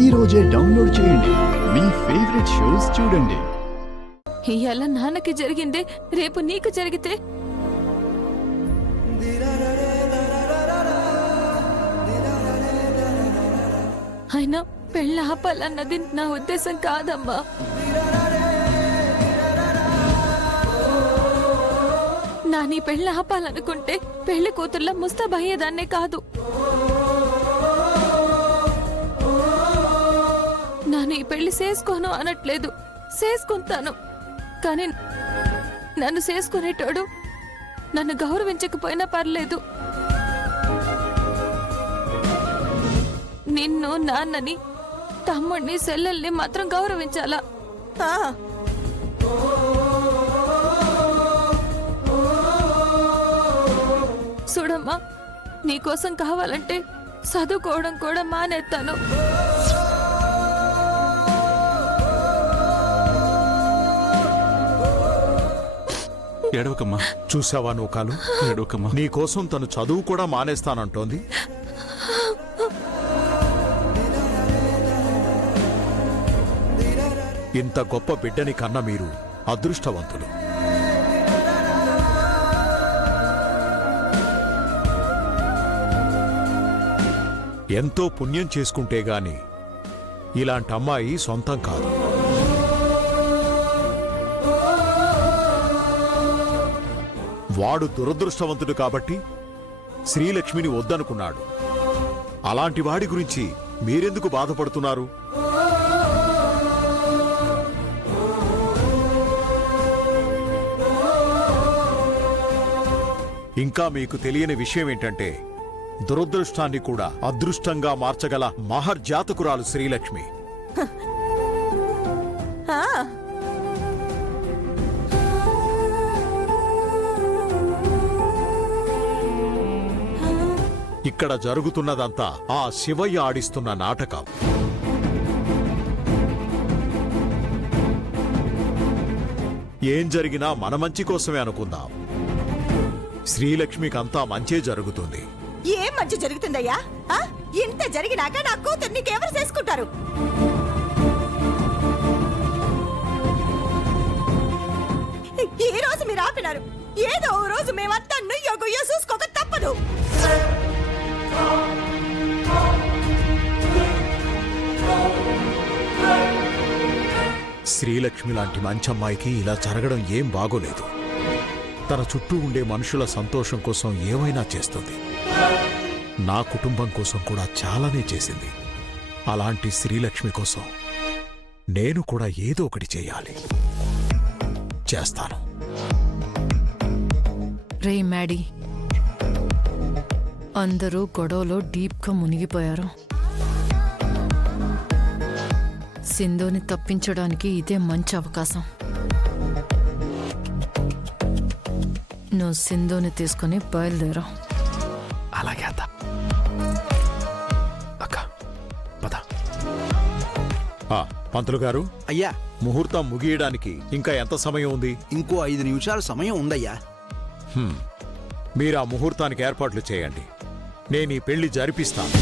ఈ రోజే డౌన్లోడ్ చేయండి. మీ ఫేవరెట్ షోస్ చూడండి. ఇవాళ నాన్నకి జరిగిందే రేపు నీకు జరిగితే అయినా పెళ్ళి ఆపాలన్నది నా ఉద్దేశం కాదమ్మా. నా నీ పెళ్ళి ఆపాలనుకుంటే పెళ్లి కూతుర్లా ముస్తాబయ్యేదాన్నే కాదు. నాను ఈ పెళ్లి చేసుకోను అనట్లేదు, చేసుకుంటాను. కానీ నన్ను చేసుకునేటోడు నన్ను గౌరవించకపోయినా పర్లేదు. నిన్ను, నాన్నని, తమ్ముడిని, చెల్లెల్ని మాత్రం గౌరవించాలా? చూడమ్మా, నీకోసం కావాలంటే చదువుకోవడం కూడా మానేస్తాను. ఏడవకమ్మా. చూసావా నువ్వు కాలు? ఏడవకమ్మా. నీకోసం తను చదువు కూడా మానేస్తానంటోంది. ఇంత గొప్ప బిడ్డని కన్న మీరు అదృష్టవంతులు. ఎంతో పుణ్యం చేసుకుంటే గాని ఇలాంటి అమ్మాయి సొంతం కాదు. వాడు దురదృష్టవంతుడు కాబట్టి శ్రీలక్ష్మిని వద్దనుకున్నాడు. అలాంటి వాడి గురించి మీరెందుకు బాధపడుతున్నారు? ఇంకా మీకు తెలియని విషయం ఏంటంటే దురదృష్టాన్ని కూడా అదృష్టంగా మార్చగల మహర్జాతకురాలు శ్రీలక్ష్మి. ఇక్కడ జరుగుతున్నదంతా ఆ శివయ్య ఆడిస్తున్న నాటకం. ఏం జరిగినా మన మంచి కోసమే అనుకుందాం. శ్రీలక్ష్మికంతా మంచే జరుగుతుంది. ఏం మంచి జరుగుతుందయ్యా? ఇంత జరిగినాక నా కూతురు నీకెవరు చేసుకుంటారు? ఈ రోజు మీరు ఆపినారు, ఏదో ఓ రోజు మేమంతా నుయ్యో గుయ్యో చూసుకోక తప్పదు. శ్రీలక్ష్మి లాంటి మంచమ్మాయికి ఇలా జరగడం ఏం బాగోలేదు. తన చుట్టూ ఉండే మనుషుల సంతోషం కోసం ఏమైనా చేస్తుంది. నా కుటుంబం కోసం కూడా చాలానే చేసింది. అలాంటి శ్రీలక్ష్మి కోసం నేను కూడా ఏదో ఒకటి చేయాలి. చేస్తాను. రే మ్యాడీ, అందరూ గొడవలో డీప్గా మునిగిపోయారు. సింధుని తప్పించడానికి ఇదే మంచి అవకాశం. నువ్వు సింధుని తీసుకుని బయలుదేరా. అలాగే అత్త. అక్క పద. పంతులు గారు, అయ్యా, ముహూర్తం ముగియడానికి ఇంకా ఎంత సమయం ఉంది? ఇంకో 5 నిమిషాల సమయం ఉందయ్యా. మీరు ఆ ముహూర్తానికి ఏర్పాట్లు చేయండి. నేను ఈ పెళ్లి జరిపిస్తాను.